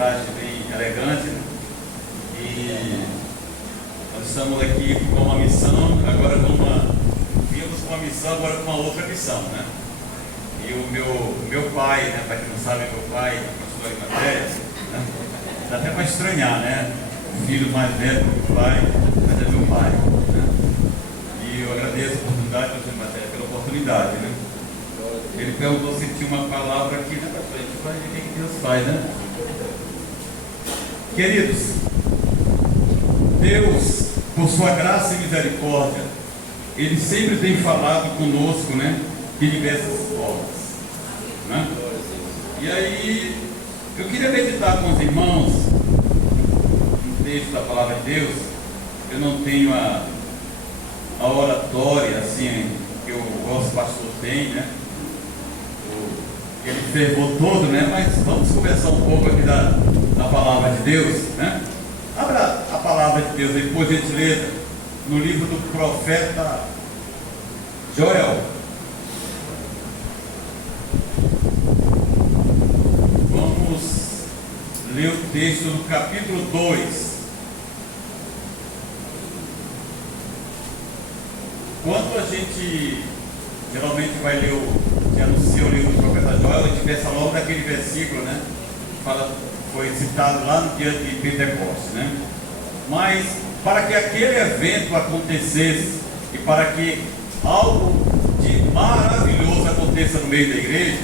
traje bem elegante, né? E nós estamos aqui com uma missão, agora vimos com uma missão, agora com uma outra missão, né? E o meu pai, né? Para quem não sabe, meu pai, pastor Arimateia, né? Dá até para estranhar, né? O filho mais velho do pai, mas é meu pai, né? E eu agradeço a oportunidade, pastor Arimateia, pela oportunidade, né? Ele perguntou se tinha uma palavra aqui, né, pastor? A gente vai ver o que Deus faz, né? Queridos, Deus, por sua graça e misericórdia, Ele sempre tem falado conosco, né? De diversas formas, né? E aí, eu queria meditar com os irmãos um texto da palavra de Deus. Eu não tenho a oratória, assim, que o nosso pastor tem, né? Ele fervou todo, né? Mas vamos conversar um pouco aqui da palavra de Deus, né? Abra a palavra de Deus aí, por gentileza, no livro do profeta Joel. Vamos ler o texto no capítulo 2. Quando a gente geralmente vai ler que anuncia o livro do profeta Joel, a gente pensa logo naquele versículo, né? Foi citado lá no dia de Pentecostes, né? Mas para que aquele evento acontecesse e para que algo de maravilhoso aconteça no meio da igreja,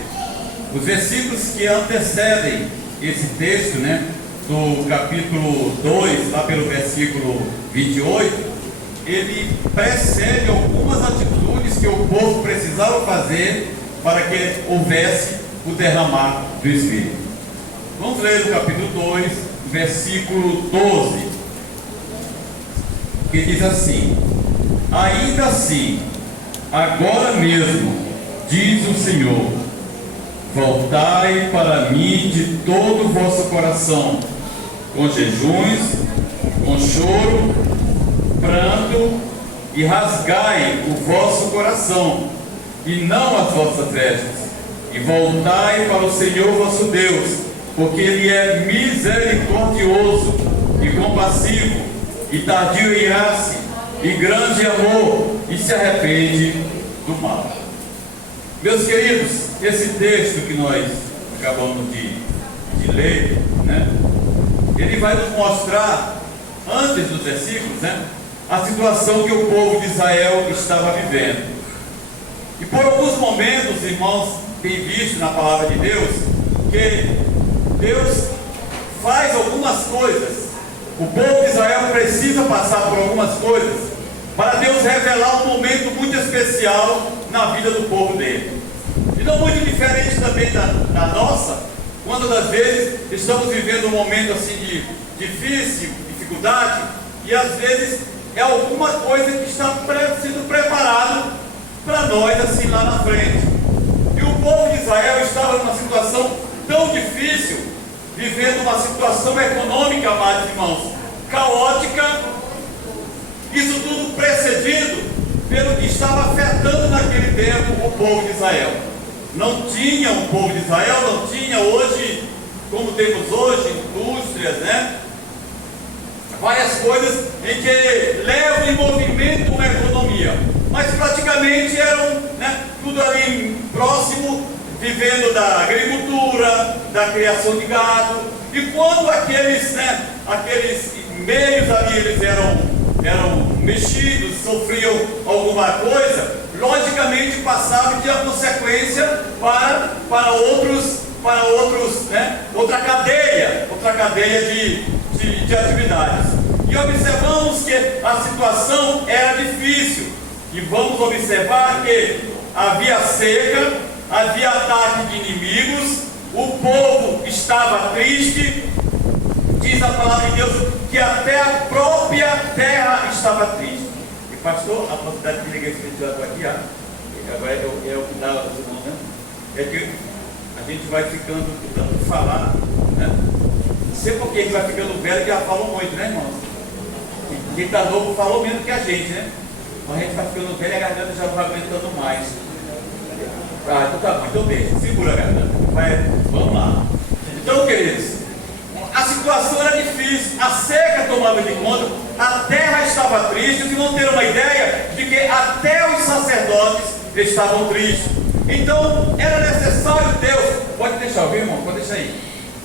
os versículos que antecedem esse texto, né? Do capítulo 2, lá pelo versículo 28, ele precede algumas atitudes que o povo precisava fazer para que houvesse o derramar do Espírito. Vamos ler o capítulo 2, versículo 12, que diz assim: ainda assim, agora mesmo, diz o Senhor, voltai para mim de todo o vosso coração, com jejuns, com choro, pranto, e rasgai o vosso coração, e não as vossas vestes, e voltai para o Senhor vosso Deus, porque Ele é misericordioso e compassivo, e tardio em irar-se, e grande em amor, e se arrepende do mal. Meus queridos, esse texto que nós acabamos de ler, né? Ele vai nos mostrar, antes dos versículos, né? A situação que o povo de Israel estava vivendo. E por alguns momentos, irmãos, tem visto na palavra de Deus que Deus faz algumas coisas. O povo de Israel precisa passar por algumas coisas para Deus revelar um momento muito especial na vida do povo dele. E não muito diferente também da nossa, quando às vezes estamos vivendo um momento assim de difícil, dificuldade, e às vezes é alguma coisa que está sendo preparado para nós assim lá na frente. E o povo de Israel estava numa situação tão difícil, vivendo uma situação econômica, amados irmãos, caótica, isso tudo precedido pelo que estava afetando naquele tempo o povo de Israel. Não tinha o povo de Israel, não tinha hoje, como temos hoje, indústrias, né? Várias coisas em que levam em movimento uma economia, mas praticamente eram, né, tudo ali próximo, vivendo da agricultura, da criação de gado. E quando aqueles meios ali eles eram mexidos, sofriam alguma coisa, logicamente passava de a consequência para outros, né, outra cadeia de atividades. E observamos que a situação era difícil, e vamos observar que havia seca, havia ataque de inimigos, o povo estava triste. Diz a palavra de Deus que até a própria terra estava triste. E pastor, a possibilidade de ligar esse ventilador aqui, agora é o que dá aos irmãos, né? É que a gente vai ficando tentando falar, né? Não sei por que a gente vai ficando velho, que já falou muito, né, irmãos? Quem está novo falou menos que a gente, né? Mas a gente vai ficando velho e a garganta já não vai aguentando mais. Então tá bom, então deixa, segura a garganta. Vamos lá. Então, queridos, situação era difícil, a seca tomava de conta, a terra estava triste. Vocês vão ter uma ideia de que até os sacerdotes estavam tristes. Então era necessário Deus, pode deixar, viu, irmão? Pode deixar aí,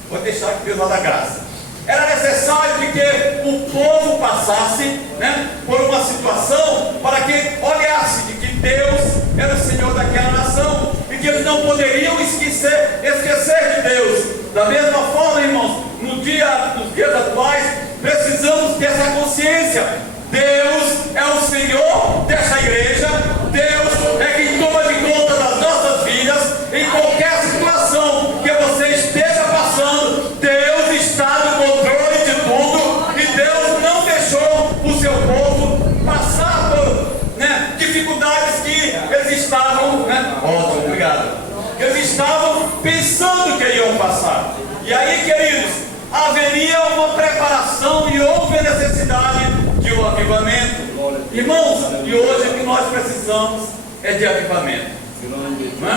pode deixar que Deus vai dar graça. Era necessário de que o povo passasse, né, por uma situação para que olhasse de que Deus era o Senhor daquela nação e que eles não poderiam esquecer de Deus. Da mesma forma, irmãos, nos dias atuais, precisamos ter essa consciência. Deus é o Senhor dessa igreja. Deus é quem toma de conta das nossas vidas. Em qualquer situação que você esteja passando, Deus está no controle de tudo. E Deus não deixou o seu povo passar por, né, dificuldades que eles estavam, né? Ótimo, obrigado. Eles estavam pensando que iam passar. E aí, queridos, haveria uma preparação e houve a necessidade de um avivamento. Irmãos, e hoje o que nós precisamos é de avivamento. Não é?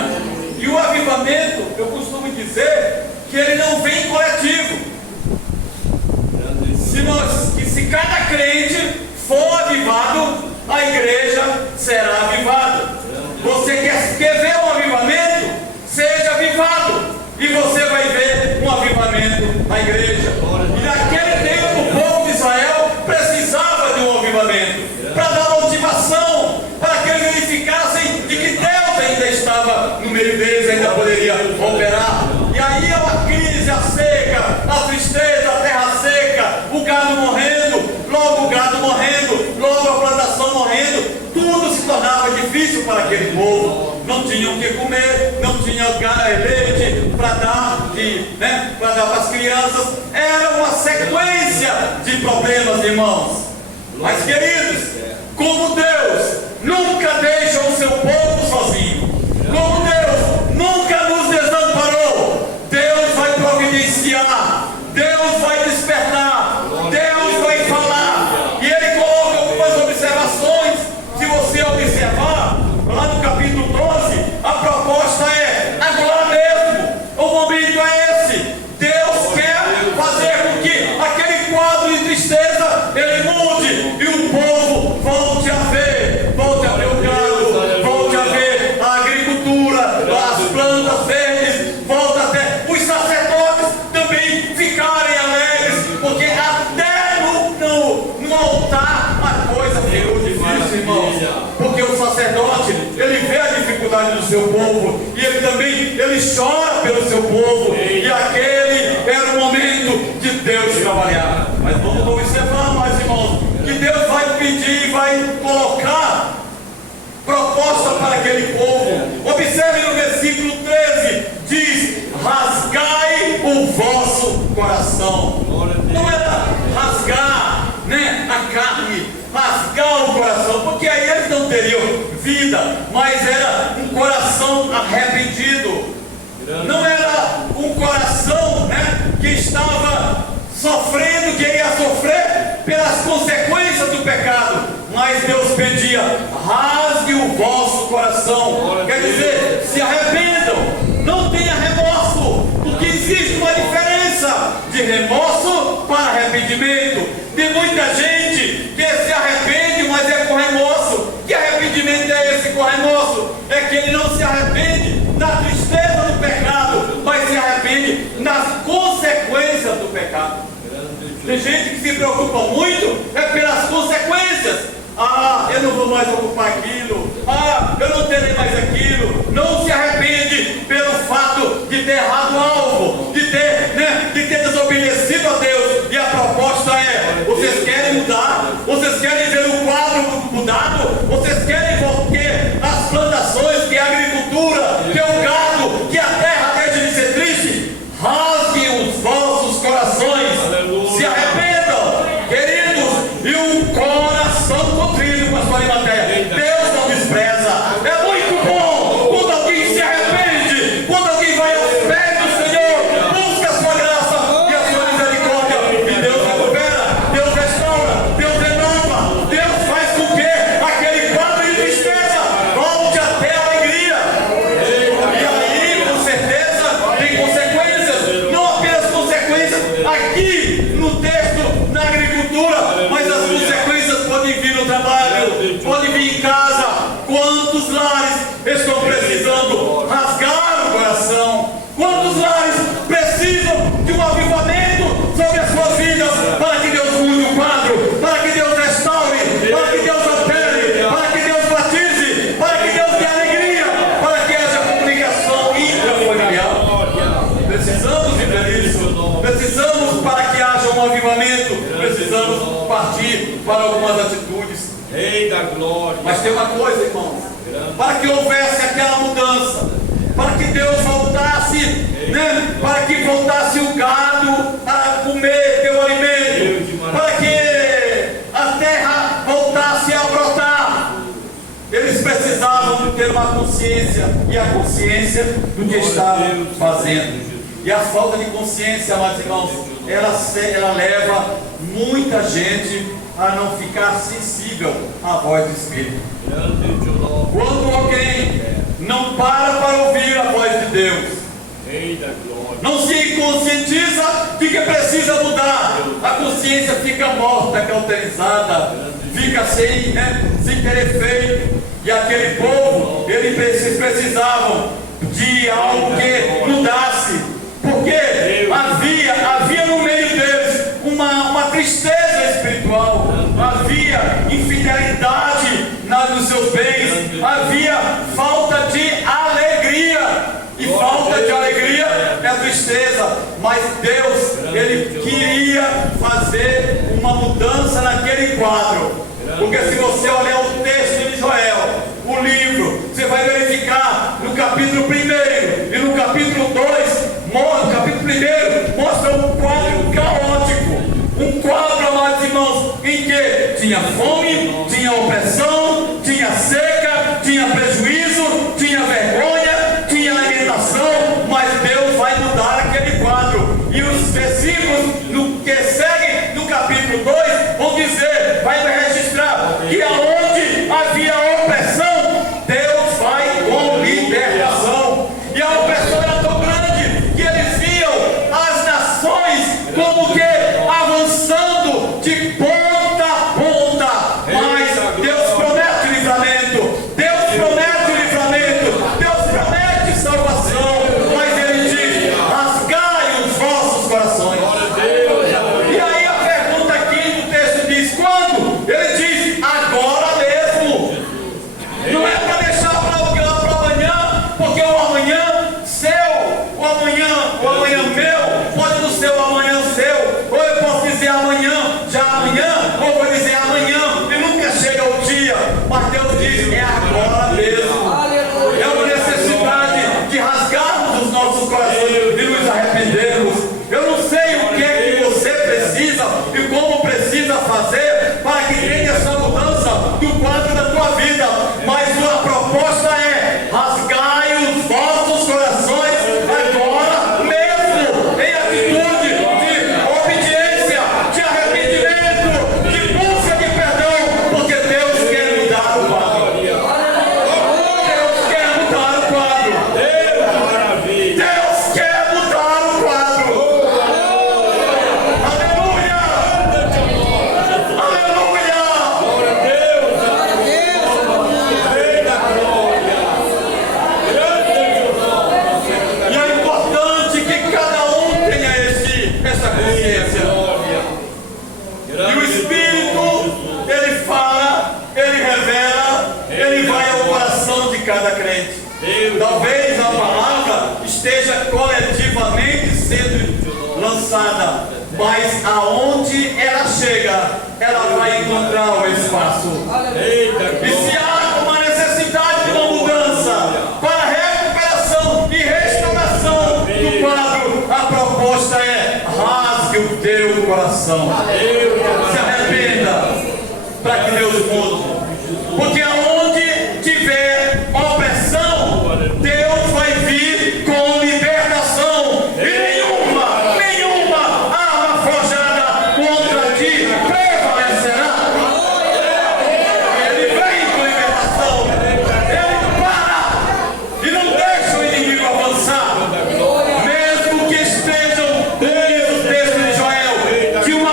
E o avivamento, eu costumo dizer que ele não vem coletivo. Se cada crente for avivado, a igreja será avivada. Você quer ver um avivamento? Seja avivado, e você vai ver um avivamento na igreja. E naquele tempo o povo de Israel precisava de um avivamento para dar motivação, para que eles verificassem de que Deus ainda estava no meio deles, ainda poderia operar. E aí a crise, a seca, a tristeza, a terra seca, o gado morrendo, logo o gado morrendo, logo a plantação morrendo, tudo se tornava difícil para aquele povo. Não tinham o que comer, não tinham leite para dar, para as crianças. Era uma sequência de problemas, irmãos. Mas, queridos, como Deus nunca deixa o seu povo sozinho, como Deus nunca nos desamparou, Deus vai providenciar, Deus vai despertar, Deus vai falar. E Ele coloca algumas observações. Se você observar, lá no capítulo 12, a proposta é agora mesmo, o momento é esse. Deus quer fazer com que aquele quadro de tristeza ele mude e o povo volte a ver o gado, volte a ver a agricultura, as plantas verdes, volte até os sacerdotes também ficarem alegres, porque até no altar a coisa ficou difícil, irmãos, porque o sacerdote ele vê a dificuldade do seu povo e ele chora pelo seu povo, e aquele era o momento de Deus trabalhar. Mas vamos observar mais, irmãos, que Deus vai pedir, vai colocar proposta para aquele povo. Observe no versículo 13, diz: rasgai o vosso coração. Não era rasgar, né, a carne, rasgar o coração, porque aí eles não teriam vida, mas era um coração arrependido. Não era um coração, né, que estava sofrendo, que ia sofrer pelas consequências do pecado, mas Deus pedia: rasgue o vosso coração. Quer dizer, se arrependam, não tenha remorso, porque existe uma diferença de remorso para arrependimento. Tem muita gente que se arrepende, mas é com remorso. Que arrependimento é esse com remorso? É que ele não se arrepende da tristeza do pecado, mas se arrepende nas consequências do pecado. Tem gente que se preocupa muito pelas consequências. Ah, eu não vou mais ocupar aquilo. Ah, eu não terei mais aquilo. Não se arrepende pelo fato de ter errado o alvo, de ter desobedecido a Deus. E a proposta é: vocês querem mudar? Vocês querem ver o quadro mudado? Vocês querem que as plantações, que a agricultura, que o gado, que a terra deixe de ser triste? Rasguem os vossos corações. Se arrependam, queridos. E um coração contrito, pastor Arimateia, Deus não despreza. É muito bom quando alguém se arrepende, quando alguém vai aos pés do Senhor, busca a sua graça e a sua misericórdia, e Deus recupera, Deus restaura, Deus renova, Deus faz com que aquele quadro de tristeza volte até a alegria. E aí, com certeza, tem consequências, não apenas consequências aqui no texto, na agricultura, mas as consequências podem vir no trabalho, podem vir em casa. Quantos lares estão precisando rasgar o coração? Quantos lares precisam de um avivamento sobre as suas vidas, para que Deus mude o quadro, para que Deus restaure, para que Deus opere, para que Deus batize, para que Deus dê alegria, para que haja comunicação intrafamiliar. Precisamos viver isso. Precisamos, para que haja um avivamento, precisamos partir para algumas atitudes. Eita glória! Mas tem uma coisa, irmãos, para que houvesse aquela mudança, para que Deus voltasse, né? Para que voltasse o gado a comer teu alimento, para que a terra voltasse a brotar, eles precisavam de ter uma consciência, e a consciência do que estavam fazendo. E a falta de consciência, amados irmãos, ela leva muita gente a não ficar sensível à voz do Espírito. Quando alguém não para ouvir a voz de Deus, não se conscientiza de que precisa mudar, a consciência fica morta, cauterizada, fica sem ter efeito. E aquele povo, eles precisavam de algo que mudasse, porque havia no meio deles uma tristeza espiritual, havia infidelidade nos seus bens, havia falta de alegria, e falta de alegria é tristeza. Mas Deus, Ele queria fazer uma mudança naquele quadro, porque se você olhar o texto de Joel, o livro, você vai verificar no capítulo 1 e no capítulo 2, no capítulo 1 mostra um quadro caótico, um quadro, amados irmãos, em que tinha fome, tinha opressão, tinha seca, tinha prejuízo, tinha vergonha, tinha alimentação. Mas Deus vai mudar aquele quadro, e os versículos que seguem no capítulo 2 vão dizer, vai registrar que aonde havia opressão, Deus vai com libertação. E a opressão era tão grande que eles viam as nações como que avançando de ponta a ponta. Mas Deus promete livramento, Deus promete livramento, Deus promete salvação, mas Ele diz, rasgai os vossos corações. E aí a pergunta aqui no texto diz, quando? Ele diz, agora mesmo. Não é para deixar para amanhã, porque o amanhã seu, o amanhã meu, pode não ser o amanhã seu, ou eu posso dizer amanhã, já amanhã, ou vou dizer amanhã, e nunca chega o dia. Mas Deus diz, é agora mesmo. É uma necessidade de rasgarmos os nossos corações e nos arrependermos. Eu não sei o que é que você precisa e como precisa fazer para que tenha essa mudança do quadro da tua vida, mas a proposta é, rasgai os vossos corações agora mesmo, em atitude de obediência, de arrependimento, de busca de perdão, porque Deus quer mudar o quadro. Deus quer mudar o quadro. Deus quer mudar o quadro. Aleluia! Aleluia! E é importante que cada um tenha essa consciência. E o Espírito, ele fala, ele revela, ele vai ao coração de cada crente. Talvez a palavra esteja coletivamente sendo lançada, mas aonde ela chega, ela vai encontrar o espaço. E se há uma necessidade de uma mudança para recuperação e restauração do quadro, a proposta é, rasgue o teu coração, se arrependa, para que Deus mude. Porque aonde tiver opressão, Deus vai vir com libertação, e nenhuma arma forjada contra ti prevalecerá. Ele vem com libertação, ele para e não deixa o inimigo avançar, mesmo que estejam, diz o texto de Joel, que o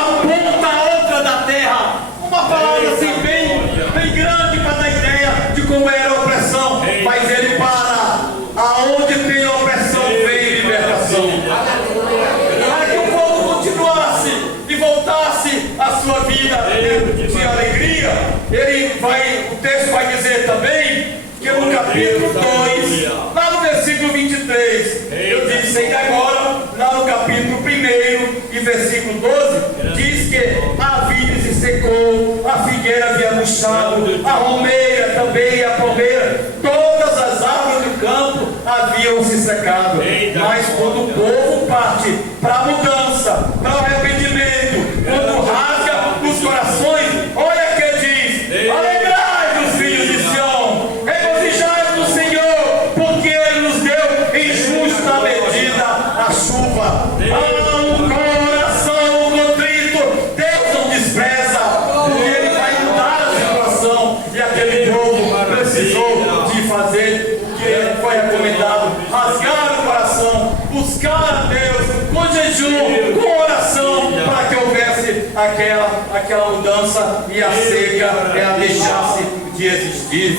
1 e versículo 12, diz que a vide se secou, a figueira havia murchado, a romeira também e a palmeira, todas as árvores do campo haviam se secado. Mas quando o povo parte para a mudança, para o arrependimento, quando rasga os corações, olha que diz: alegrai-vos, filhos de Sião, regozijai-vos no Senhor, porque Ele nos deu em justa medida a chuva. Um coração contrito Deus não despreza, porque Ele vai mudar a situação. E aquele povo precisou de fazer o que foi recomendado: rasgar o coração, buscar a Deus com jejum, com oração, para que houvesse aquela mudança e a seca ela deixasse de existir.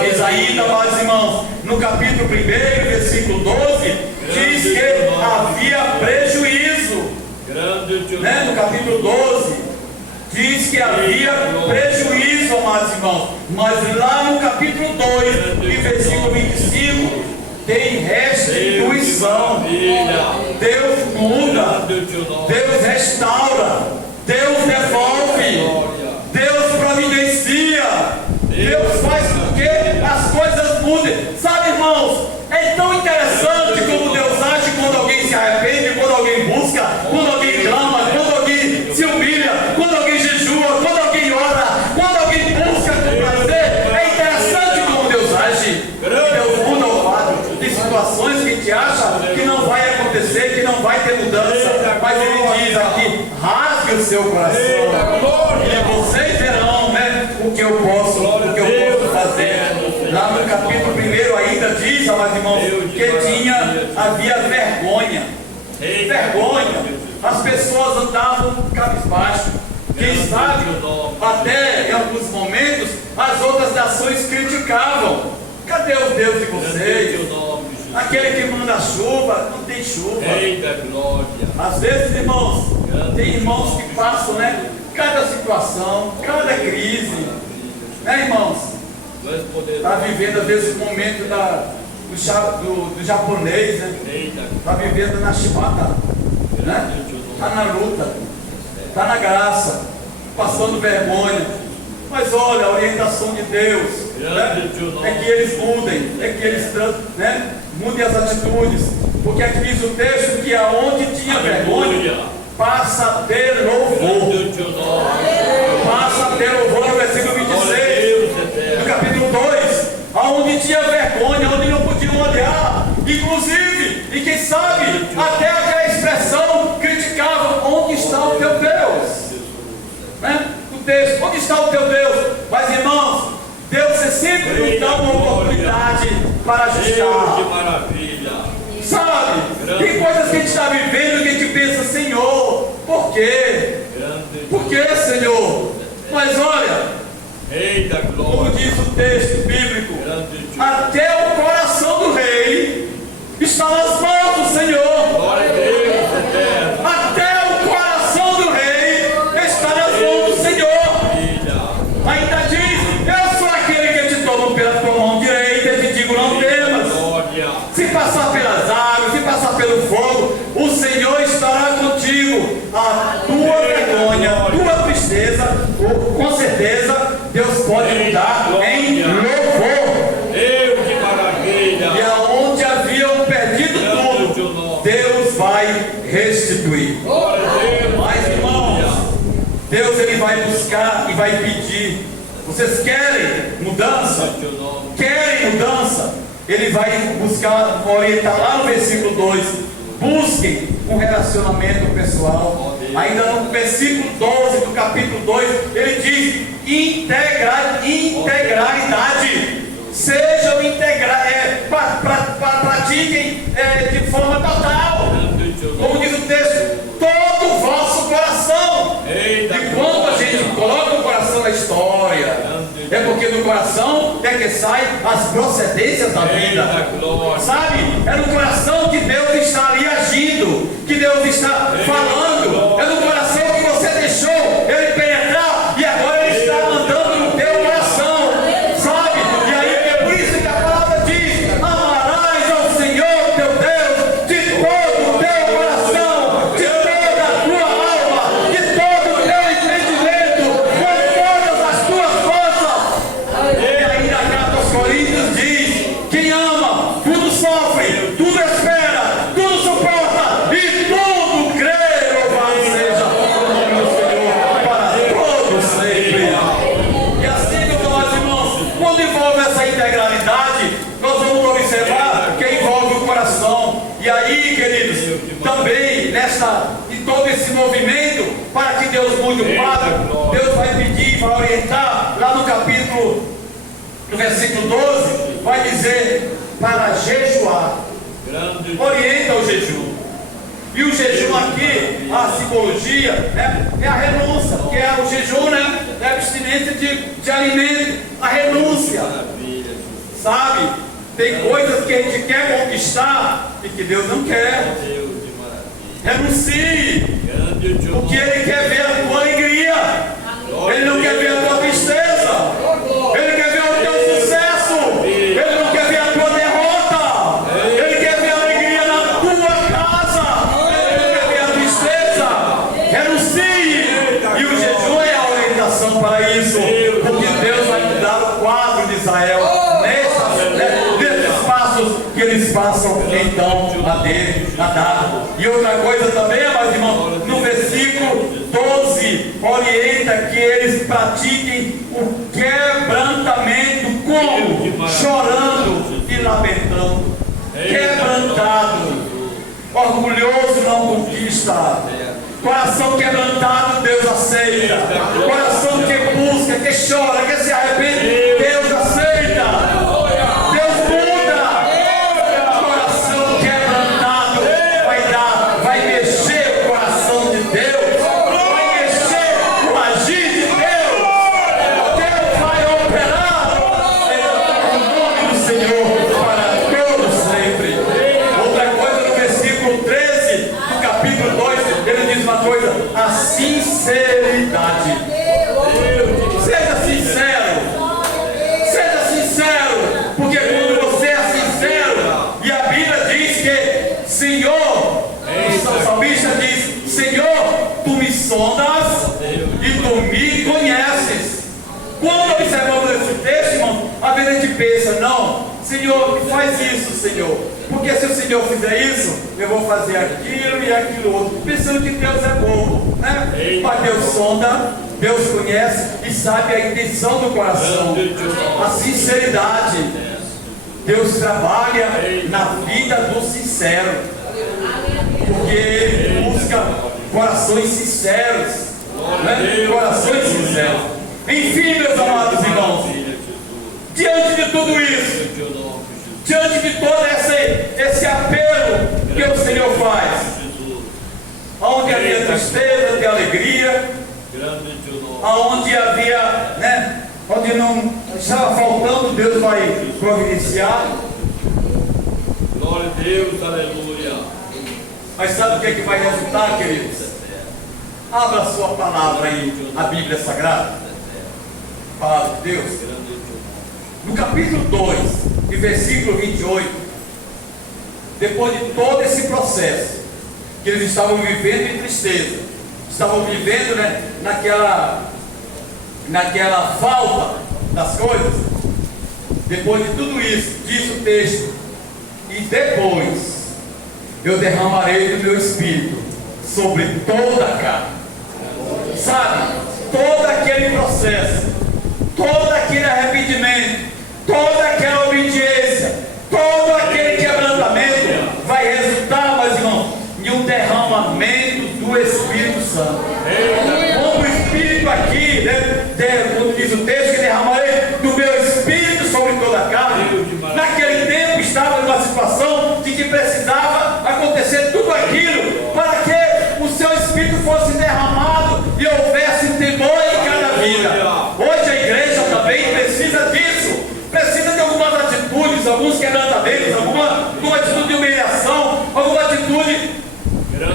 Diz ainda, amados irmãos, no capítulo 1, versículo 12, diz que havia prejuízo. No capítulo 12 diz que havia prejuízo, amados irmãos, mas lá no capítulo 2 e versículo 25 tem restituição. Deus muda, Deus restaura, Deus devolve, Deus providencia, Deus faz com que as coisas mudem. Sabe, irmãos, é tão interessante como Deus age quando alguém se arrepende, quando alguém busca, quando alguém clama, quando alguém se humilha, quando alguém jejua, quando alguém ora, quando alguém busca com prazer. É interessante como Deus age. Deus muda o quadro de situações que a gente acha que não vai acontecer, que não vai ter mudança, mas Ele diz aqui: rasgue o seu coração e vocês verão, né, o que eu posso fazer. Lá no capítulo 1 ainda diz, amados irmãos, que havia vergonha. As pessoas andavam cabisbaixo. Quem sabe, até em alguns momentos, as outras nações criticavam: cadê o Deus de vocês? Aquele que manda a chuva, não tem chuva. Às vezes, irmãos, tem irmãos que passam, né, cada situação, cada crise, né, irmãos? Está vivendo às vezes o momento do japonês, né? Está vivendo na chibata, né? Está na luta, está na graça, passando vergonha. Mas olha, a orientação de Deus, né, é que eles mudem, é que eles, né, mudem as atitudes. Porque aqui diz o texto que aonde tinha vergonha, passa a ter louvor. Passa a ter louvor, no versículo 26, no capítulo 2, aonde tinha vergonha, onde não podiam olhar, inclusive, e quem sabe, até aquela expressão criticavam: onde está o teu Deus? Né? O texto: onde está o teu Deus? Mas, irmãos, Deus sempre nos dá uma oportunidade para ajustar. Que maravilha! Sabe? Tem coisas que a gente está vivendo que a gente pensa: Senhor, por quê? Por quê, Senhor? Mas olha, como diz o texto bíblico, até o coração do rei está nas mãos do Senhor. Até o coração do rei está nas mãos do Senhor. Ainda diz: eu sou aquele que te tomo pela tua mão direita e te digo: não temas. Se passar pelas águas, se passar pelo fogo, o Senhor estará contigo. A tua vergonha, a tua tristeza, com certeza Deus pode mudar em louvor. Que maravilha! E aonde haviam perdido tudo, Deus vai restituir. Mas, irmãos, Deus ele vai buscar e vai pedir: vocês querem mudança? Querem mudança? Ele vai buscar, orientar lá no versículo 2: busquem um relacionamento pessoal. Ainda no versículo 12 do capítulo 2, ele diz: integralidade. Sejam pratiquem de forma total. Como diz o texto: todo o vosso coração. E quando a gente coloca o coração na história, é porque do coração é que saem as procedências da vida. Sabe? É no coração que Deus está ali agindo, que Deus está falando. É no coração que você deixou Ele penetrar e agora Ele está andando no teu coração. Sabe? E aí é por isso que a palavra diz: amarás ao Senhor teu Deus de todo o teu coração, todo esse movimento para que Deus mude o quadro, Deus vai pedir, vai orientar, lá no capítulo, no versículo 12, vai dizer para jejuar. Orienta o jejum. E o jejum aqui, a simbologia, é a renúncia, porque o jejum, é a abstinência de alimento, a renúncia. Sabe? Tem coisas que a gente quer conquistar e que Deus não quer. Renuncie, porque Ele quer ver a tua alegria, Ele não quer ver a tua tristeza, Ele quer ver o teu sucesso, Ele não quer ver a tua derrota, Ele quer ver a alegria na tua casa, Ele não quer ver a tristeza. Renuncie, e o jejum é a orientação para isso, porque Deus vai te dar o quadro de Israel nesses passos que eles passam então a dar. E outra coisa também, meus irmãos, no versículo 12, orienta que eles pratiquem o quebrantamento, como? Chorando e lamentando. Quebrantado, orgulhoso não conquista. Coração quebrantado, Deus aceita. Coração que busca, que chora, que se arrepende, Deus aceita. A sinceridade. Seja sincero, porque quando você é sincero, e a Bíblia diz que Senhor, o salmista diz: Senhor, tu me sondas e tu me conheces. Quando observamos esse texto, irmão, às vezes a gente pensa: não, Senhor, faz isso, Senhor, porque se o Senhor fizer isso, eu vou fazer aquilo e aquilo outro, pensando que Deus é bom, né? Mas Deus sonda, Deus conhece e sabe a intenção do coração, a sinceridade. Deus trabalha na vida do sincero, porque Ele busca corações sinceros, né? Corações sinceros. Enfim, meus amados irmãos, diante de tudo isso, diante de todo esse apelo que o Senhor faz, onde havia tristeza, havia alegria, onde havia, né, onde não estava faltando, Deus vai providenciar. Glória a Deus, aleluia. Mas sabe o que é que vai resultar, queridos? Abra a sua palavra aí, a Bíblia Sagrada, palavra de Deus, no capítulo 2, de versículo 28, depois de todo esse processo, que eles estavam vivendo em tristeza, estavam vivendo, né, naquela falta das coisas, depois de tudo isso, diz o texto: e depois eu derramarei do meu espírito sobre toda a carne. Sabe, todo aquele processo, todo aquele arrependimento, toda aquela obediência, todo aquele quebrantamento vai resultar, meus irmãos, em um derramamento do Espírito Santo. Como o Espírito aqui, né, como diz o texto, que derramarei do meu Espírito sobre toda a carne. Naquele tempo estava numa situação de que precisava acontecer tudo aquilo para que o seu Espírito fosse derramado e houvesse temor em cada vida. Hoje a igreja também precisa disso, precisa de algumas atitudes, alguns quebrantamentos, alguma atitude de humilhação, alguma atitude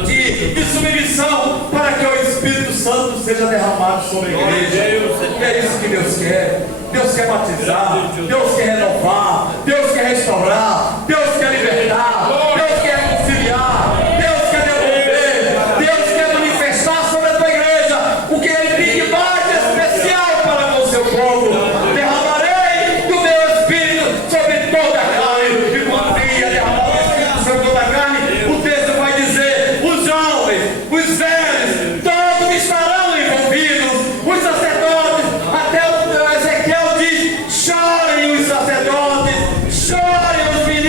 de submissão, para que o Espírito Santo seja derramado sobre a igreja. E é isso que Deus quer. Deus quer batizar, Deus quer renovar, Deus quer restaurar, Deus quer libertar, Deus quer reconciliar, Deus quer devolver, Deus quer manifestar sobre a tua igreja o que Ele tem de mais especial para com o seu povo. Derramarei do meu Espírito sobre toda a carne. E quando vier derramar o Espírito sobre toda a carne, o texto vai dizer: os jovens, os velhos, todos estarão envolvidos, os sacerdotes, até o Ezequiel diz: chorem os sacerdotes, chorem os ministros.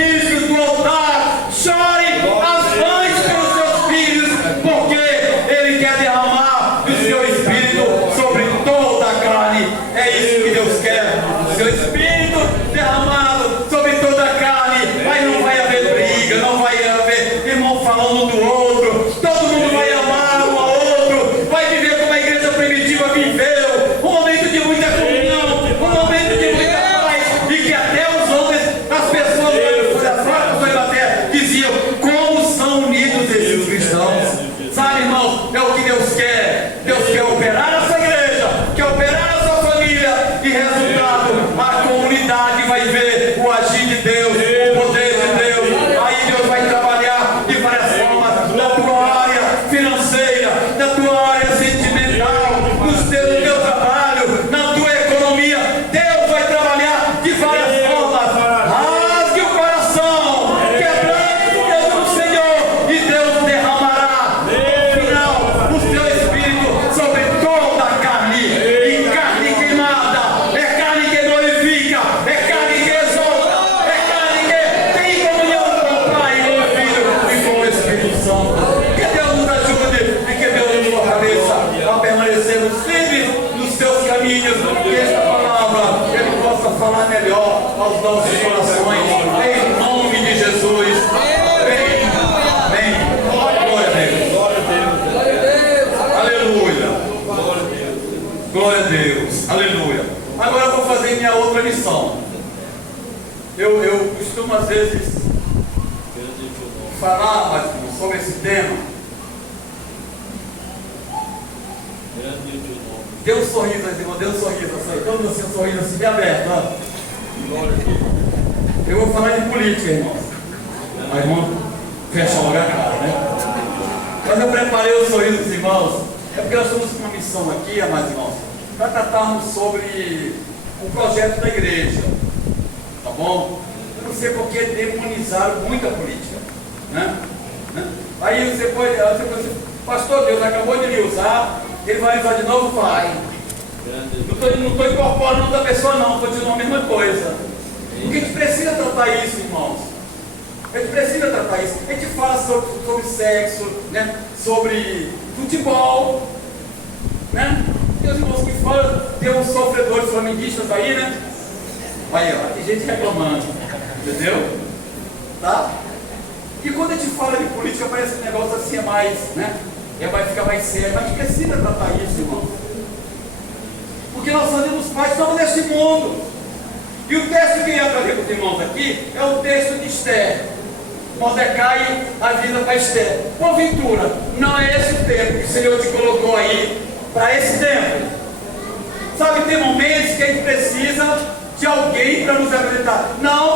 Ele quer derramar o seu Espírito sobre toda a carne. É isso que Deus quer. O seu Espírito derramado sobre toda a carne. Aí não vai haver briga, não vai haver irmão falando um do outro. Todo mundo vai amar um ao outro. Vai viver como a igreja primitiva viveu. Um momento de muita comunhão, um momento de muita paz. E que até os homens, as pessoas das fracas até diziam como são unidos esses cristãos. Sabe, irmão, é o que Deus quer. Deus quer operar essa igreja, quer operar essa família. E resultado, a comunidade vai ver o agir de Deus, o poder de Deus. Aí Deus vai trabalhar de várias formas na tua área financeira, na tua área sentimental, no teu trabalho, na tua economia. Deus vai trabalhar de várias formas. Rasgue o coração, quebrante Deus no Senhor, e Deus derramará no final o seu Espírito sobre toda a carne. E carne queimada é carne que glorifica, é carne que exalta, é carne que tem comunhão com o Pai, com o Filho e com o Espírito Santo. Que Deus nos ajude e que Deus nos fortaleça a permanecermos firmes nos seus caminhos. Que esta palavra Ele possa falar melhor aos nossos corações, em nome de Jesus. Amém. Amém. Glória a Deus. Aleluia. Glória a Deus. Aleluia. Agora eu vou fazer minha outra lição. Eu costumo às vezes falar, mas, sobre esse tema. Dê um sorriso, irmão, dê um sorriso assim. Todo mundo assim, um sorriso assim, bem aberto. Ó. Eu vou falar de política, irmão. Mas, irmão, fecha logo a cara, né? Mas eu preparei o sorriso dos irmãos. É porque nós estamos com uma missão aqui, amados irmãos, para tratarmos sobre o projeto da igreja. Tá bom? Eu não sei porque demonizaram muito a política. Né? Aí você pode dizer, pastor, Deus acabou de me usar, Ele vai usar de novo? Vai. Não estou incorporando da pessoa não, continua a mesma coisa. Porque a gente precisa tratar isso, irmãos. A gente precisa tratar isso. A gente fala sobre sexo, né? Sobre futebol, né? Tem os irmãos que falam, tem uns sofredores flamenguistas aí, né? Aí, ó, tem gente reclamando, entendeu? Tá? E quando a gente fala de política, parece que o negócio assim é mais, né? Vai ficar mais sério, mas a gente precisa tratar isso, irmão. Porque nós fazemos parte, estamos neste mundo. E o texto que eu queria trazer para os irmãos aqui é o texto de Esther. Mordecai, a vida para Esther. Porventura, não é esse o tempo que o Senhor te colocou aí para esse tempo. Sabe, tem momentos que a gente precisa de alguém para nos apresentar. Não